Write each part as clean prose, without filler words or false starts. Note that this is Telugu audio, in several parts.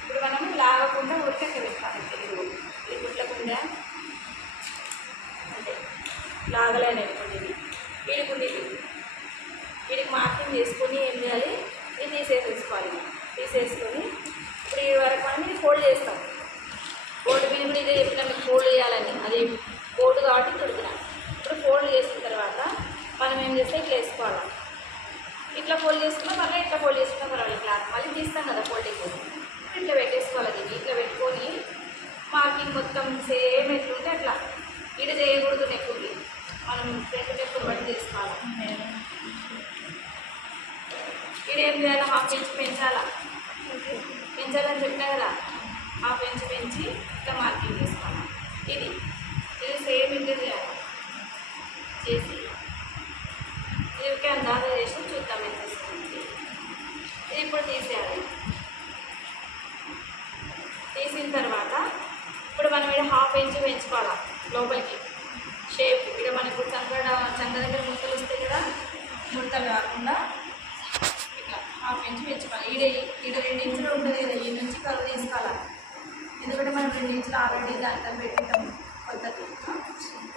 ఇప్పుడు మనం లాగకుండా ఉరికట్ట పెట్టాలి. ఇది గుట్లకుండా అంటే లాగలేనటువంటి వీడికి వీడికి మార్కింగ్ చేసుకొని ఏం చేయాలి, ఇది తీసేసుకోవాలి. తీసేసుకొని ఇప్పుడు ఈ వరకు మనం ఇది ఫోల్డ్ చేస్తాం. బోర్డు మీద కూడా ఇదే చెప్పినా మీకు ఫోల్డ్ చేయాలని, అది బోర్డు కాబట్టి తుడుతున్నాను. ఇప్పుడు ఫోల్డ్ చేసిన తర్వాత మనం ఏం చేస్తే ఇట్లా వేసుకోవాలి. ఇట్లా ఫోల్డ్ చేసుకున్నా మళ్ళీ ఇట్లా ఫోల్డ్ చేసుకున్నా పర్వాలేదు. క్లాత్ మళ్ళీ తీస్తాం కదా ఫోల్డింగ్, ఇట్లా పెట్టేసుకోవాలి. దీన్ని ఇట్లా పెట్టుకొని మార్కింగ్ మొత్తం సేమ్ ఎట్లుంటే అట్లా ఇటు చేయకూడదు. నెక్కుకి మనం నెక్కుని బట్టి చేసుకోవాలి. ఇది ఏం చేయాలి, హాఫ్ ఇంచ్ పెంచాలని చెప్పినా కదా, హాఫ్ ఇంచ్ పెంచి ఇట్లా మార్కింగ్ చేసుకోవాలి. ఇది సేమ్ ఇంటి చేయాలి. చేసి ఇదికే అందాజ చేసి చూద్దాం ఎంత వస్తుంది. ఇది ఇప్పుడు తీసేయాలి. తీసిన తర్వాత ఇప్పుడు మనం ఇక్కడ హాఫ్ ఇంచ్ పెంచుకోవాలి లోపలికి షేప్. ఇక్కడ మనకు చంక దగ్గర ముక్కలు వస్తాయి కదా, ముక్కలు కాకుండా ఇట్లా హాఫ్ ఇంచ్ పెంచుకోవాలి. ఇక్కడ 2 ఇంచులు ఉంటుంది కదా, ఈ నుంచి కరువు తీసుకోవాలి. ఎందుకంటే మనం 2 ఇంచులు ఆల్రెడీ దాంట్లో పెట్టుకుంటాం పద్ధతి.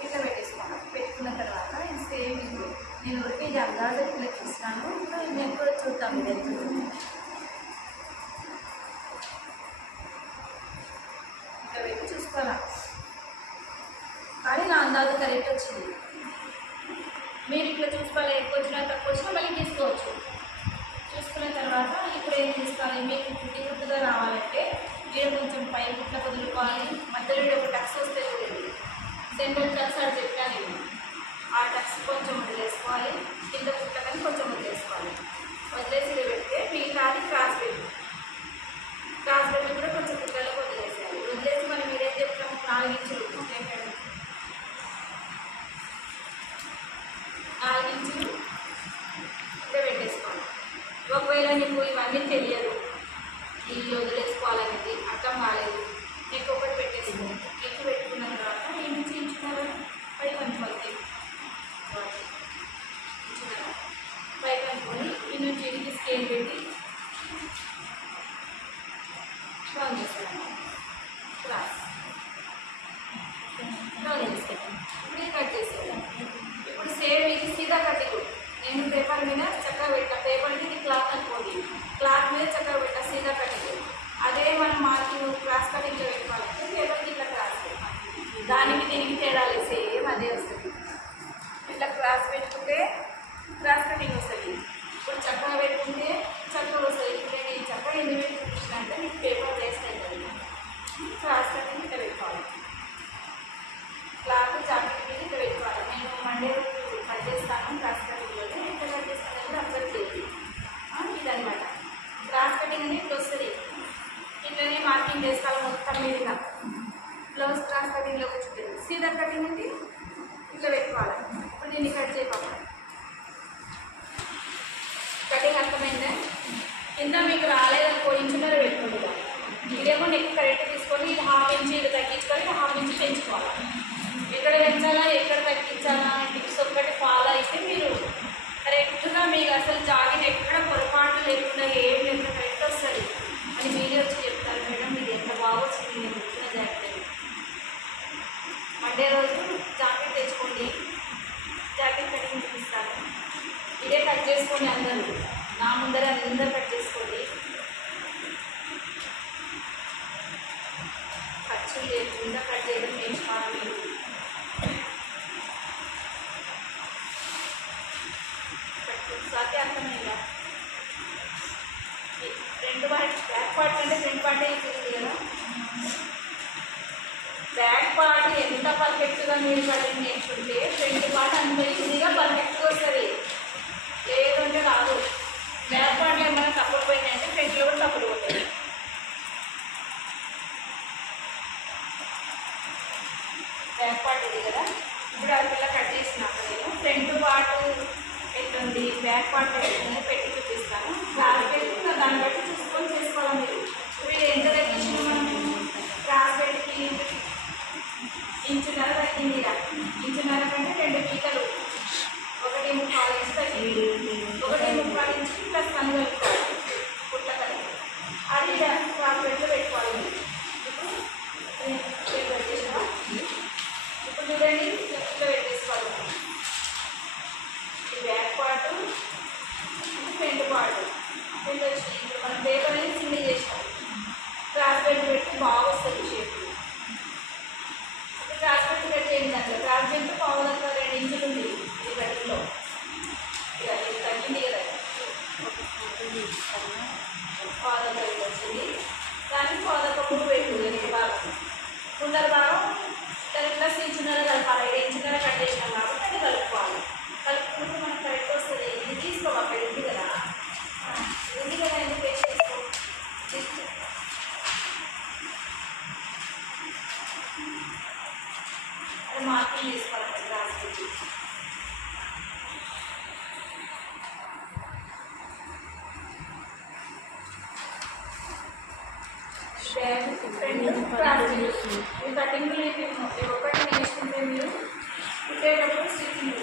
ఇట్లా పెట్టేసుకోవాలి. పెట్టుకున్న తర్వాత ఇది సేమ్ ఇది నేను ఒకటి ఇది అందాజ ఇట్లా చూస్తాను. ఇప్పుడు నేను కూడా చూద్దాం. ఇది ఎంత ఇట్లా పెట్టి చూసుకోవాలి. కానీ నా అందాజ కరెక్ట్ వచ్చింది. మీరు ఇట్లా చూసుకోవాలి. ఎక్కువ వచ్చినా తక్కువ వచ్చినా మళ్ళీ తీసుకోవచ్చు. చూసుకున్న తర్వాత ఇప్పుడు ఏం తీసుకోవాలి, మీకు గుడ్డుగా రావాలంటే మీరు కొంచెం పై గుట్ల వదులుకోవాలి. మధ్యలో ఒక టక్స్ వస్తే చూడండి, సెంటర్ టక్స్ అని చెప్పాను. ఆ టక్స్ కొంచెం వదిలేసుకోవాలి. కింద గుట్ల కానీ కొంచెం వదిలేసుకోవాలి. వదిలేసి పెడితే మిగతాది క్రాస్ పెట్టి కూడా కొంచెం గుట్టలో వదిలేసేయాలి. వదిలేసి మనం మీరేం చెప్తాము 4 ఇంచులు 4 ఇంచులు ఇట్లా పెట్టేసుకోవాలి. ఒకవేళ నీకు ఇవన్నీ తెలియదు, ఇల్లు వదిలేసుకోవాలనేది అర్థం కాలేదు, నీకు ఒకటి పెట్టేసుకోండి. ఎక్కి పెట్టుకున్న తర్వాత ఈ నుంచి ఇంచున్నారా పై కొంచెం వస్తాయి. ఇంచున్నారా పై కనుక్కొని ఈ నుంచి ఇంటికి స్కేల్ పెట్టి రౌండ్ చేస్తాను. క్రాస్ రౌండ్ చేస్తాను. ఇప్పుడు ఇది కట్ చేసేయాలి. ఇప్పుడు సేమ్ ఇది సీదా కట్టింగ్. నేను పేపర్ మీద చక్కగా పెట్టా. పేపర్ మీద ఇది క్లాత్ అనుకోండి, క్లాత్ మీద చక్కగా పెట్టా సీదా కటింగ్. అదే మనం మార్కింగ్ క్రాస్ కటింగ్లో పెట్టుకోవాలంటే పేపర్కి ఇట్లా క్రాస్ పెట్టాలి. దానికి దీనికి తేడా లేదు, సేమ్ అదే వస్తుంది. ఇట్లా క్రాస్ పెట్టుకుంటే క్రాస్ కటింగ్ వస్తుంది. ఇప్పుడు చక్కగా పెట్టుకుంటే చక్కగా వస్తుంది. ఇప్పుడు నేను చక్కగా ఎందుకు పెట్టుకుంటున్నా అంటే మీకు పేపర్ వేస్ట్ అవుతుంది. క్రాస్ కటింగ్ ఇట్లా పెట్టుకోవాలి. క్లాత్ జాకెట్ మీద ఇట్లా పెట్టుకోవాలి. నేను మండే రోజు కట్ చేస్తాను. క్రాస్ కటింగ్లోనే ఎంత కట్ చేస్తాను కూడా అబ్జర్వ్ చేయండి. ఇదనమాట క్రాస్ కటింగ్ అనేది ఇట్లా వస్తుంది. ఇట్లనే మార్కింగ్ చేసుకోవాలి మొత్తం మీదుగా. బ్లౌజ్ క్రాస్ కటింగ్లో కూర్చుంటుంది. సీదా కటింగ్ అంటే ఇట్లా పెట్టుకోవాలి. ఇప్పుడు దీన్ని కట్ చేయకపోవాలి. కటింగ్ అర్థమైందా? కింద మీకు రాలేదనుకో ఇంచున్నర పెట్టుకుంటుందా. ఇదేమో నెక్ కరెక్ట్ తీసుకొని ఇది హాఫ్ ఇంచ్ ఇది తగ్గించుకొని హాఫ్ ఇంచ్ పెంచుకోవాలి. ఎక్కడ పెంచాలా ఎక్కడ తగ్గించాలా టిప్స్ ఒక్కటి ఫాలో అయితే మీరు కరెక్ట్గా మీకు అసలు జాకెట్ ఎక్కడ పొరపాటు లేకుండా ఏం లేకుండా కరెక్ట్ వస్తుంది అని మీరే వచ్చి చెప్తారు. మేడం ఇది ఎంత బాగా వచ్చింది నేను వచ్చిన జాకెట్. మండే రోజు జాకెట్ తెచ్చుకోండి, జాకెట్ కటింగ్ చూపిస్తాను. ఇదే కట్ చేసుకోండి. అందరూ నా ముందర అందరూ కట్ చేసుకోండి. ఖర్చు లేకుండా కట్ చేయడం నేర్చుకోవాలి మీరు. సాధ్య అర్థమైందా? ఫ్రంట్ పార్ట్ బ్యాక్ పార్ట్ కంటే ఫ్రంట్ పార్టే ఈజీ కదా. బ్యాక్ పార్ట్ ఎంత పర్ఫెక్ట్గా మీరు కటింగ్ నేర్చుకుంటే ఫ్రంట్ పార్ట్ అంత ఈజీగా పర్ఫెక్ట్గా వస్తుంది. లేదంటే రాదు. బ్యాక్ పార్ట్లో ఏమైనా తప్పులు పోయినాయంటే ఫ్రంట్లో కూడా తప్పులు పోతాయి. బ్యాక్ పార్ట్ ఇది కదా. ఇప్పుడు అది పిల్ల కట్ చేసినాక నేను ఫ్రంట్ పార్ట్ ఎట్లుంది బ్యాక్ పార్ట్ ఎట్లుంది పెట్టి చూపిస్తాను. క్లాస్ పెట్టి దాన్ని బట్టి చూసుకొని చేసుకోవాలి మీరు. ఇప్పుడు ఎంత తగ్గించిన మనం క్లాస్ పెట్టి ఇంచున్నర తగ్గింది. ఇంచున్నర కంటే 2 గీతలు చేసుకోవాలి. పిండి వచ్చి ఇప్పుడు మనం పేపర్ అనేది సిండి చేసినాం, క్రాస్ బెల్ట్ పెట్టి బాగా వస్తుంది షేప్. క్రాస్ బెల్ట్ పెట్టి ఏంటంటే క్రాస్ బెల్ట్ పావులకు 2 ఇంచులు ఉంది ఈ బెల్ట్లో, ఇక ఇది తగ్గింది కదా, పావులకు ఇది వచ్చింది. దానికి పావులకు పువ్వు పెట్టు వెనక భాగం, ముందర భాగం దాని ప్లస్ ఇంచున్నర కలపాలి. 5 ఇంచున్నర కట్ చేసినాం కాబట్టి అది కలుపుకోవాలి. కలుపుకుంటూ మనకు కరెక్ట్ వస్తుంది. ఇది తీసుకోవాలి, అక్కడ ఉంది కదా, ఉంది కదా, ఎందుకు వేస్ట్ చేసుకో, తీసుకో. అది మార్కింగ్ తీసుకోవాలి క్లాస్ పెట్టి. క్లాస్ ఈ కటింగ్ ఒకటి నేర్చుకుంటే మీరు కుట్టేటప్పుడు స్టిచ్చింగ్